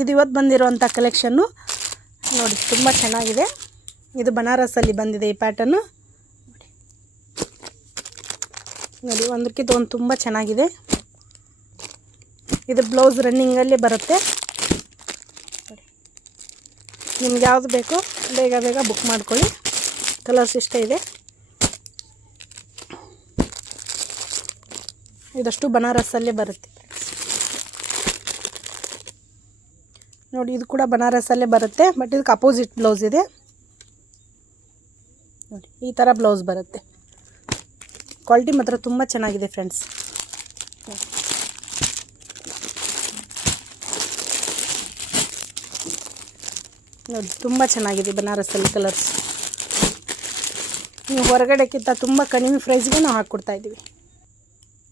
ಇದು ಇವತ್ತು ಬಂದಿರುವಂಥ ಕಲೆಕ್ಷನ್ನು ನೋಡಿ, ತುಂಬ ಚೆನ್ನಾಗಿದೆ. ಇದು ಬನಾರಸಲ್ಲಿ ಬಂದಿದೆ ಈ ಪ್ಯಾಟರ್ನು ನೋಡಿ, ಒಂದಕ್ಕಿಂತ ಒಂದು ತುಂಬ ಚೆನ್ನಾಗಿದೆ. ಇದು ಬ್ಲೌಸ್ ರನ್ನಿಂಗಲ್ಲಿ ಬರುತ್ತೆ ನೋಡಿ. ನಿಮ್ಗೆ ಯಾವುದು ಬೇಕೋ ಬೇಗ ಬೇಗ ಬುಕ್ ಮಾಡ್ಕೊಳ್ಳಿ. ಕಲರ್ಸ್ ಇಷ್ಟ ಇದೆ. ಇದಷ್ಟು ಬನಾರಸಲ್ಲೇ ಬರುತ್ತೆ ನೋಡಿ. ಇದು ಕೂಡ ಬನಾರಸಲ್ಲೇ ಬರುತ್ತೆ, ಬಟ್ ಇದಕ್ಕೆ ಅಪೋಸಿಟ್ ಬ್ಲೌಸ್ ಇದೆ ನೋಡಿ. ಈ ಥರ ಬ್ಲೌಸ್ ಬರುತ್ತೆ. ಕ್ವಾಲಿಟಿ ಮಾತ್ರ ತುಂಬ ಚೆನ್ನಾಗಿದೆ ಫ್ರೆಂಡ್ಸ್. ನೋಡಿ, ತುಂಬ ಚೆನ್ನಾಗಿದೆ ಬನಾರಸಲ್ಲಿ ಕಲರ್ಸ್. ನೀವು ಹೊರಗಡೆಕ್ಕಿಂತ ತುಂಬ ಕಡಿಮೆ ಪ್ರೈಸ್ಗೆ ನಾವು ಹಾಕ್ಕೊಡ್ತಾಯಿದ್ದೀವಿ.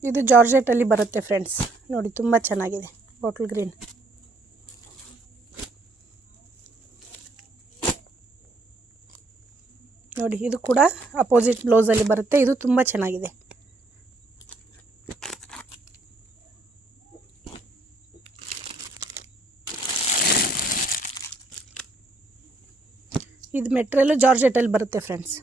ಇದು ಜಾರ್ಜೆಟಲ್ಲಿ ಬರುತ್ತೆ ಫ್ರೆಂಡ್ಸ್ ನೋಡಿ, ತುಂಬ ಚೆನ್ನಾಗಿದೆ. ಬಾಟಲ್ ಗ್ರೀನ್ ನೋಡಿ. ಇದು ಕೂಡ ಅಪೋಸಿಟ್ ಬ್ಲೌಸಲ್ಲಿ ಬರುತ್ತೆ. ಇದು ತುಂಬ ಚೆನ್ನಾಗಿದೆ. ಇದು ಮೆಟೀರಿಯಲ್ ಜಾರ್ಜೆಟಲ್ಲಿ ಬರುತ್ತೆ ಫ್ರೆಂಡ್ಸ್.